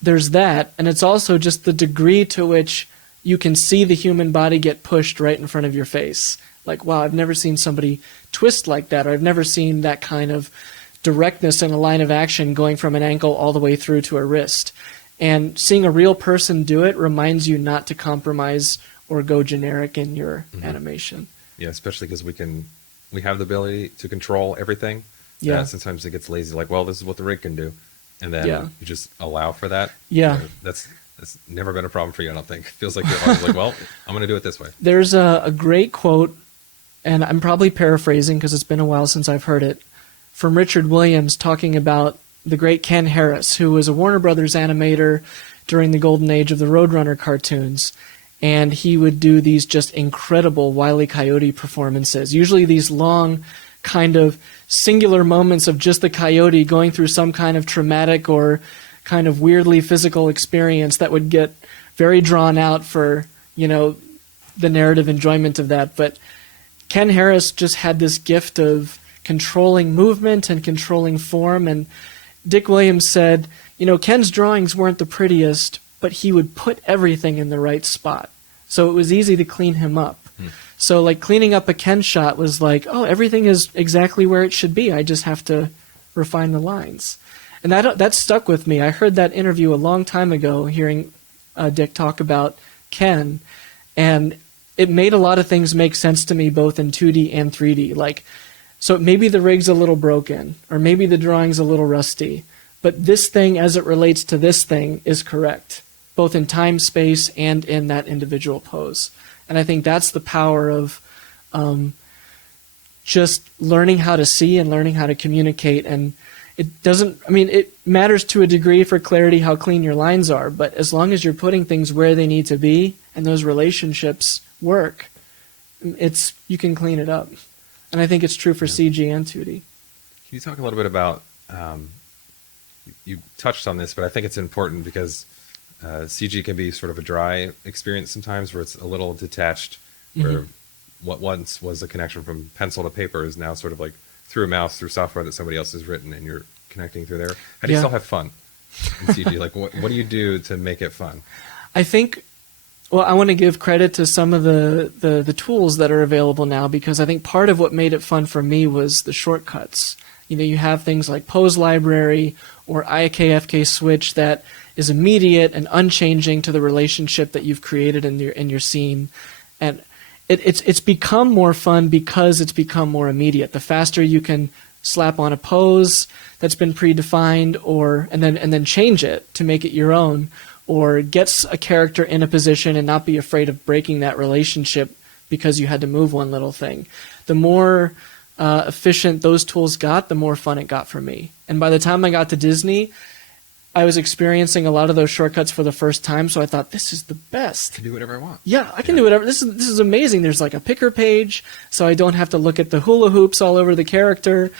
there's that, and it's also just the degree to which you can see the human body get pushed right in front of your face. Like, wow, I've never seen somebody twist like that, or I've never seen that kind of directness in a line of action going from an ankle all the way through to a wrist. And seeing a real person do it reminds you not to compromise or go generic in your animation. Yeah, especially because we have the ability to control everything. Yeah. Sometimes it gets lazy, like, well, this is what the rig can do. And then you just allow for that. Yeah. That's never been a problem for you, I don't think. It feels like you're always like, well, I'm going to do it this way. There's a great quote, and I'm probably paraphrasing because it's been a while since I've heard it, from Richard Williams talking about the great Ken Harris, who was a Warner Brothers animator during the golden age of the Roadrunner cartoons. And he would do these just incredible Wile E. Coyote performances, usually these long kind of singular moments of just the coyote going through some kind of traumatic or kind of weirdly physical experience that would get very drawn out for, the narrative enjoyment of that. But Ken Harris just had this gift of controlling movement and controlling form. And Dick Williams said, Ken's drawings weren't the prettiest, but he would put everything in the right spot. So it was easy to clean him up. So, like, cleaning up a Ken shot was like, oh, everything is exactly where it should be. I just have to refine the lines. And that stuck with me. I heard that interview a long time ago, hearing Dick talk about Ken, and it made a lot of things make sense to me, both in 2D and 3D. Like, so maybe the rig's a little broken, or maybe the drawing's a little rusty, but this thing, as it relates to this thing, is correct, both in time, space, and in that individual pose. And I think that's the power of just learning how to see and learning how to communicate. And it matters to a degree for clarity how clean your lines are, but as long as you're putting things where they need to be and those relationships work, you can clean it up. And I think it's true for CG and 2D. Can you talk a little bit about, you touched on this, but I think it's important because CG can be sort of a dry experience sometimes, where it's a little detached, where what once was a connection from pencil to paper is now sort of like through a mouse, through software that somebody else has written, and you're connecting through there. How do you still have fun in CG? Like, what do you do to make it fun? I think, well, I want to give credit to some of the tools that are available now, because I think part of what made it fun for me was the shortcuts. You have things like Pose Library or IKFK Switch that is immediate and unchanging to the relationship that you've created in your scene. And it's become more fun because it's become more immediate. The faster you can slap on a pose, that's been predefined, and then change it to make it your own, or gets a character in a position and not be afraid of breaking that relationship because you had to move one little thing. The more efficient those tools got, the more fun it got for me. And by the time I got to Disney, I was experiencing a lot of those shortcuts for the first time, so I thought, this is the best. I can do whatever I want. Yeah, I can do whatever. This is amazing. There's like a picker page, so I don't have to look at the hula hoops all over the character,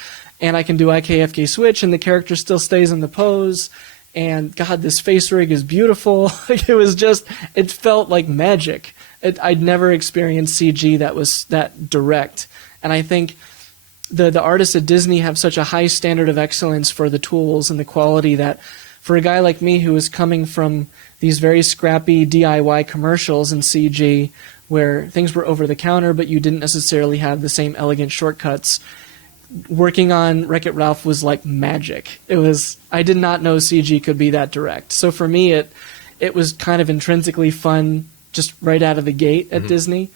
and I can do IKFK switch, and the character still stays in the pose. And God, this face rig is beautiful. It felt like magic. I'd never experienced CG that was that direct. And I think the artists at Disney have such a high standard of excellence for the tools and the quality that for a guy like me who is coming from these very scrappy DIY commercials in CG where things were over the counter but you didn't necessarily have the same elegant shortcuts, working on Wreck-It Ralph was like magic. I did not know CG could be that direct. So for me, it was kind of intrinsically fun just right out of the gate at Disney,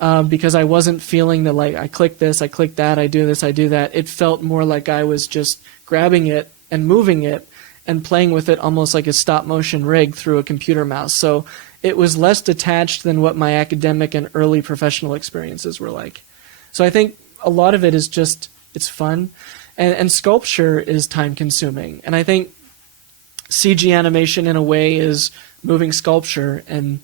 because I wasn't feeling the like, I click this, I click that, I do this, I do that. It felt more like I was just grabbing it and moving it and playing with it almost like a stop motion rig through a computer mouse. So it was less detached than what my academic and early professional experiences were like. So I think a lot of it is just, it's fun. And sculpture is time consuming. And I think CG animation in a way is moving sculpture, and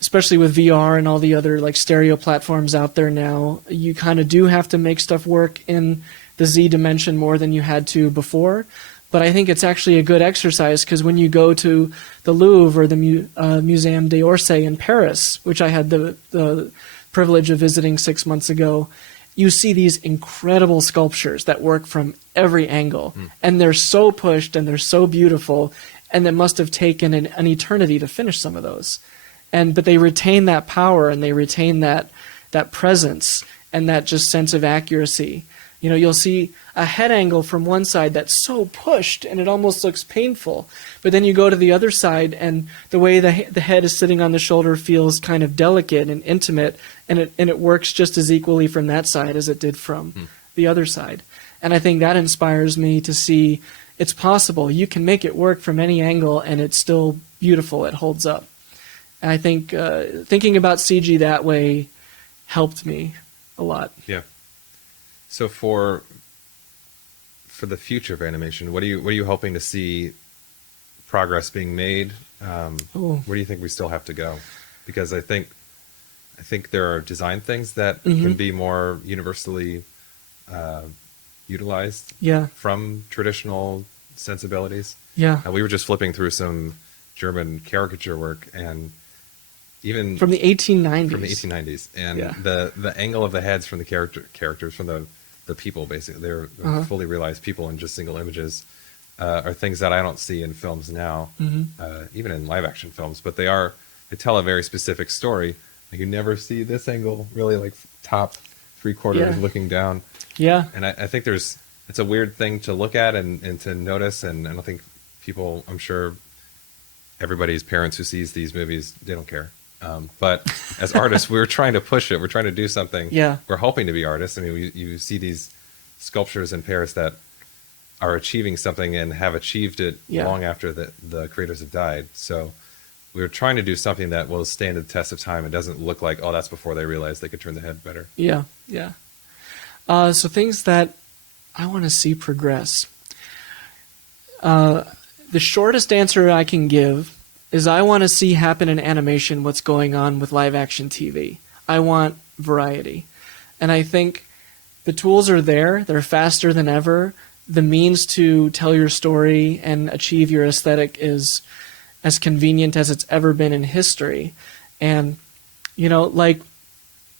especially with VR and all the other like stereo platforms out there now, you kind of do have to make stuff work in the Z dimension more than you had to before. But I think it's actually a good exercise because when you go to the Louvre or the Muséum d'Orsay in Paris, which I had the privilege of visiting 6 months ago, you see these incredible sculptures that work from every angle. And they're so pushed and they're so beautiful, and it must have taken an eternity to finish some of those. But they retain that power and they retain that presence and that just sense of accuracy. You know, you'll see a head angle from one side that's so pushed and it almost looks painful. But then you go to the other side and the way the head is sitting on the shoulder feels kind of delicate and intimate, and it works just as equally from that side as it did from the other side. And I think that inspires me to see it's possible. You can make it work from any angle and it's still beautiful. It holds up. And I think thinking about CG that way helped me a lot. Yeah. So for the future of animation, what are you hoping to see progress being made? Where do you think we still have to go? Because I think there are design things that can be more universally utilized from traditional sensibilities. Yeah. We were just flipping through some German caricature work, and even from the 1890s. From the 1890s, and the angle of the heads from the characters from the people, basically they're fully realized people in just single images, are things that I don't see in films now, even in live action films. But they tell a very specific story. Like you never see this angle really, like top 3/4 looking down. Yeah, and I think it's a weird thing to look at and to notice, and I don't think people, I'm sure everybody's parents who sees these movies, they don't care. But as artists, we're trying to push it. We're trying to do something. Yeah. We're hoping to be artists. I mean, you see these sculptures in Paris that are achieving something and have achieved it long after the creators have died. So we're trying to do something that will stand the test of time. It doesn't look like, oh, that's before they realized they could turn the head better. Yeah, yeah. So things that I want to see progress. The shortest answer I can give is I want to see happen in animation what's going on with live action TV. I want variety. And I think the tools are there. They're faster than ever. The means to tell your story and achieve your aesthetic is as convenient as it's ever been in history. And, you know, like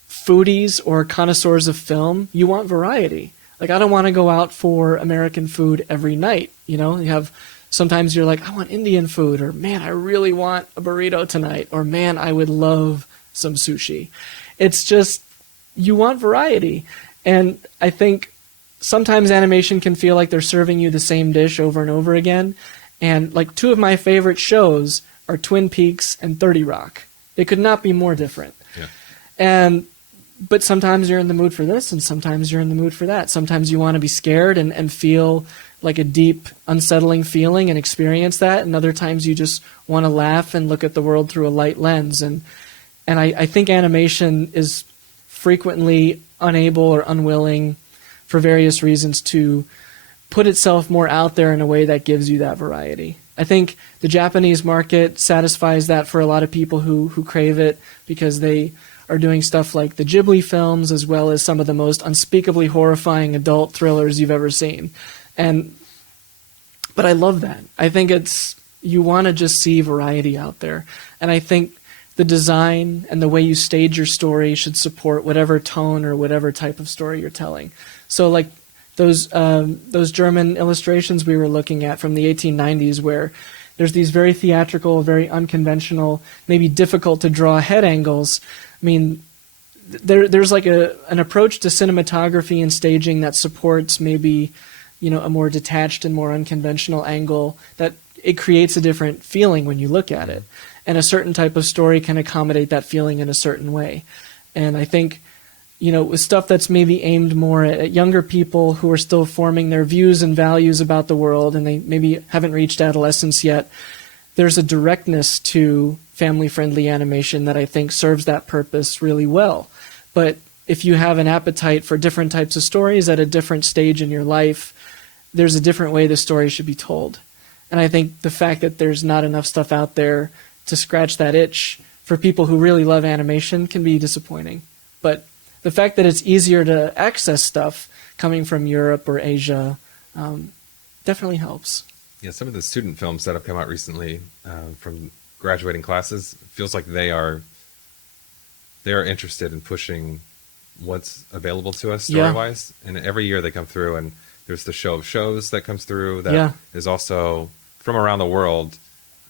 foodies or connoisseurs of film, you want variety. Like, I don't want to go out for American food every night. You know, sometimes you're like, I want Indian food, or man, I really want a burrito tonight, or man, I would love some sushi. It's just, you want variety. And I think sometimes animation can feel like they're serving you the same dish over and over again. And like two of my favorite shows are Twin Peaks and 30 Rock. They could not be more different. Yeah. But sometimes you're in the mood for this, and sometimes you're in the mood for that. Sometimes you want to be scared and feel like a deep, unsettling feeling and experience that, and other times you just want to laugh and look at the world through a light lens. And I think animation is frequently unable or unwilling, for various reasons, to put itself more out there in a way that gives you that variety. I think the Japanese market satisfies that for a lot of people who crave it, because they are doing stuff like the Ghibli films, as well as some of the most unspeakably horrifying adult thrillers you've ever seen. But I love that. I think you want to just see variety out there. And I think the design and the way you stage your story should support whatever tone or whatever type of story you're telling. So like those German illustrations we were looking at from the 1890s, where there's these very theatrical, very unconventional, maybe difficult to draw head angles. I mean, there's like an approach to cinematography and staging that supports maybe, a more detached and more unconventional angle, that it creates a different feeling when you look at it. And a certain type of story can accommodate that feeling in a certain way. And I think, with stuff that's maybe aimed more at younger people who are still forming their views and values about the world, and they maybe haven't reached adolescence yet, there's a directness to family-friendly animation that I think serves that purpose really well. But if you have an appetite for different types of stories at a different stage in your life, there's a different way the story should be told. And I think the fact that there's not enough stuff out there to scratch that itch for people who really love animation can be disappointing. But the fact that it's easier to access stuff coming from Europe or Asia definitely helps. Yeah, some of the student films that have come out recently from graduating classes, feels like they are interested in pushing what's available to us story-wise. And every year they come through, and there's the show of shows that comes through that is also from around the world,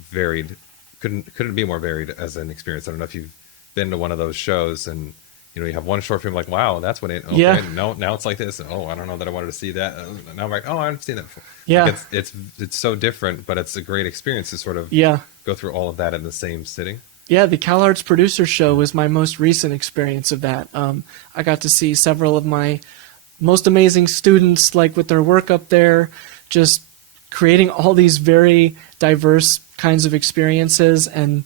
varied. Couldn't be more varied as an experience. I don't know if you've been to one of those shows, and you have one short film like, wow, that's what it. Okay, no, now it's like this. Oh, I don't know that I wanted to see that. Now I'm like, oh, I've seen that before. Yeah, like it's so different, but it's a great experience to sort of go through all of that in the same sitting. Yeah, the CalArts Producer Show was my most recent experience of that. I got to see several of my most amazing students, like with their work up there, just creating all these very diverse kinds of experiences, and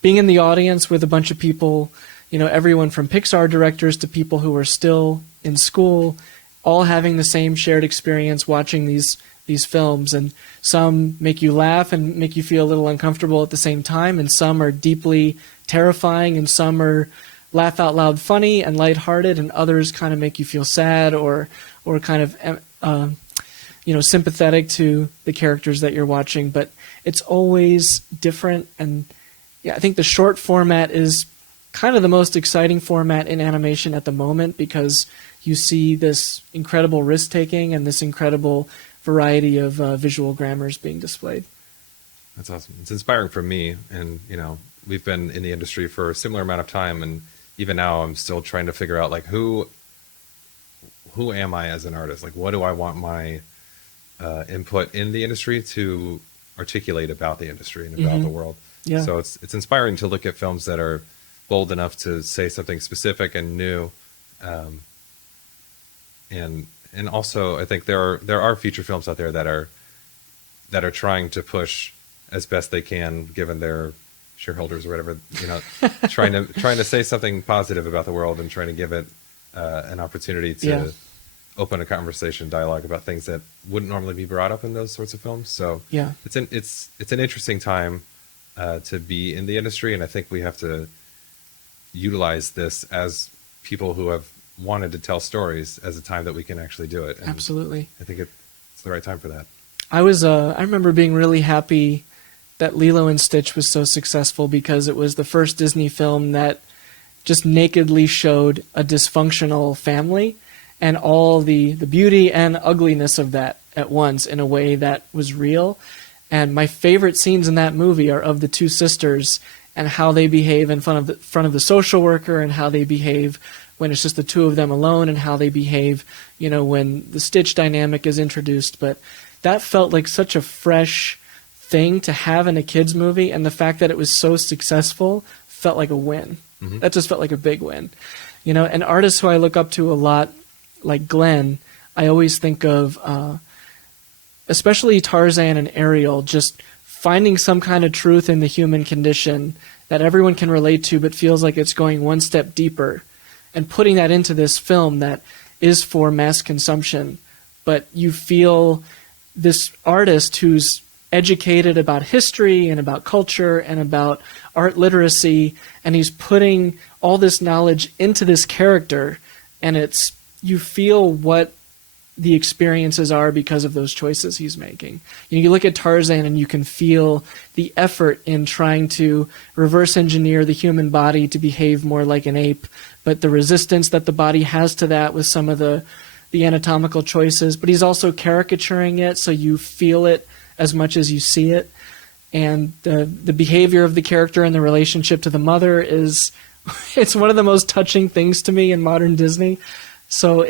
being in the audience with a bunch of people, everyone from Pixar directors to people who are still in school, all having the same shared experience watching these films. And some make you laugh and make you feel a little uncomfortable at the same time, and some are deeply terrifying, and some are laugh out loud funny and lighthearted, and others kind of make you feel sad or kind of sympathetic to the characters that you're watching. But it's always different. And I think the short format is kind of the most exciting format in animation at the moment, because you see this incredible risk-taking and this incredible variety of visual grammars being displayed. That's awesome. It's inspiring for me, and we've been in the industry for a similar amount of time, and even now I'm still trying to figure out, like, who am I as an artist? Like, what do I want my input in the industry to articulate about the industry and about the world? Yeah. So it's inspiring to look at films that are bold enough to say something specific and new, and also I think there are feature films out there that are trying to push as best they can, given their shareholders or whatever, trying to say something positive about the world, and trying to give it an opportunity to open a conversation, dialogue about things that wouldn't normally be brought up in those sorts of films. So it's an interesting time to be in the industry, and I think we have to utilize this as people who have wanted to tell stories as a time that we can actually do it. And absolutely. I think it's the right time for that. I remember being really happy that Lilo and Stitch was so successful, because it was the first Disney film that just nakedly showed a dysfunctional family and all the beauty and ugliness of that at once in a way that was real. And my favorite scenes in that movie are of the two sisters and how they behave in front of the social worker, and how they behave when it's just the two of them alone, and how they behave, when the Stitch dynamic is introduced. But that felt like such a fresh thing to have in a kids movie, and the fact that it was so successful felt like a win. Mm-hmm. That just felt like a big win. And artists who I look up to a lot, like Glenn, I always think of especially Tarzan and Ariel, just finding some kind of truth in the human condition that everyone can relate to but feels like it's going one step deeper, and putting that into this film that is for mass consumption, but you feel this artist who's educated about history and about culture and about art literacy, and he's putting all this knowledge into this character, and you feel what the experiences are because of those choices he's making. You look at Tarzan and you can feel the effort in trying to reverse engineer the human body to behave more like an ape, but the resistance that the body has to that with some of the anatomical choices. But he's also caricaturing it, so you feel it as much as you see it. And the behavior of the character and the relationship to the mother it's one of the most touching things to me in modern Disney. So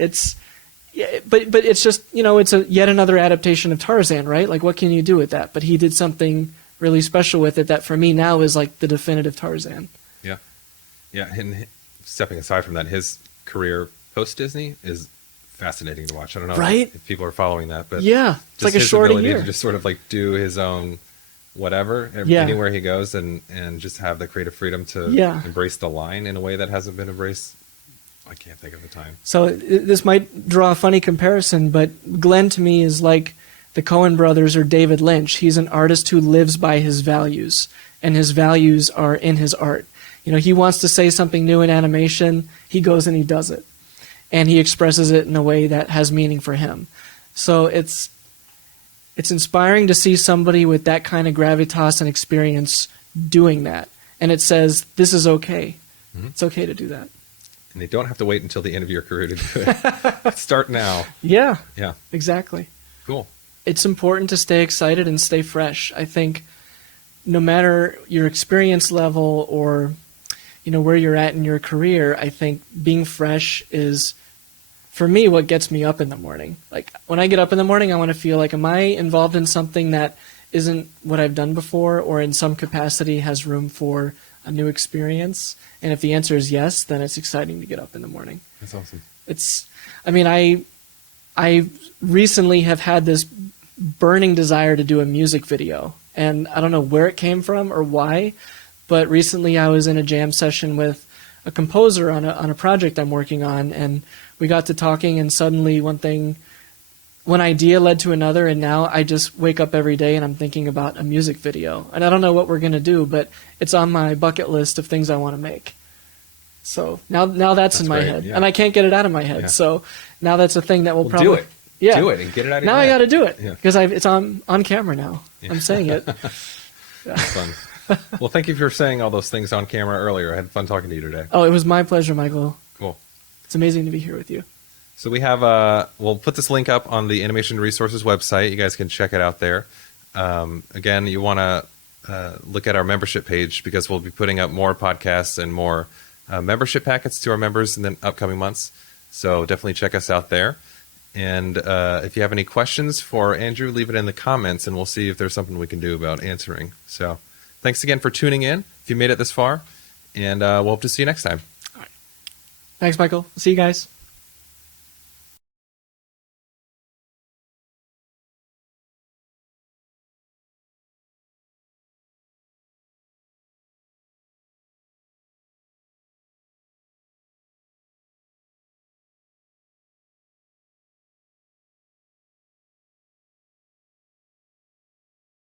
but it's just, it's yet another adaptation of Tarzan, right? Like, what can you do with that? But he did something really special with it that for me now is like the definitive Tarzan. Yeah. Yeah. And stepping aside from that, his career post Disney is fascinating to watch. I don't know if people are following that, but yeah, it's like a short year to just sort of like do his own whatever anywhere he goes and just have the creative freedom to embrace the line in a way that hasn't been embraced. I can't think of the time. So this might draw a funny comparison, but Glenn to me is like the Coen brothers or David Lynch. He's an artist who lives by his values, and his values are in his art. He wants to say something new in animation, he goes and he does it. And he expresses it in a way that has meaning for him. So it's inspiring to see somebody with that kind of gravitas and experience doing that. And it says, this is okay. Mm-hmm. It's okay to do that. And they don't have to wait until the end of your career to do it. Start now. Yeah. Yeah. Exactly. Cool. It's important to stay excited and stay fresh. I think no matter your experience level or where you're at in your career, I think being fresh is, for me, what gets me up in the morning. Like, when I get up in the morning, I want to feel like, am I involved in something that isn't what I've done before, or in some capacity has room for a new experience? And if the answer is yes, then it's exciting to get up in the morning. That's awesome. I recently have had this burning desire to do a music video, and I don't know where it came from or why, but recently I was in a jam session with a composer on a project I'm working on, and we got to talking, and suddenly one idea led to another, and now I just wake up every day and I'm thinking about a music video. And I don't know what we're going to do, but it's on my bucket list of things I want to make. So now that's in my head, and I can't get it out of my head. Yeah. So now that's a thing that we'll probably do it. Yeah, do it and get it out of now your head. I got to do it because it's on camera now. Yeah. I'm saying it. That's fun. Well, thank you for saying all those things on camera earlier. I had fun talking to you today. Oh, it was my pleasure, Michael. Cool. It's amazing to be here with you. So we have, we'll put this link up on the Animation Resources website. You guys can check it out there. Again, you want to look at our membership page because we'll be putting up more podcasts and more membership packets to our members in the upcoming months. So definitely check us out there. And if you have any questions for Andrew, leave it in the comments and we'll see if there's something we can do about answering. So thanks again for tuning in, if you made it this far. And we'll hope to see you next time. All right. Thanks, Michael. See you guys.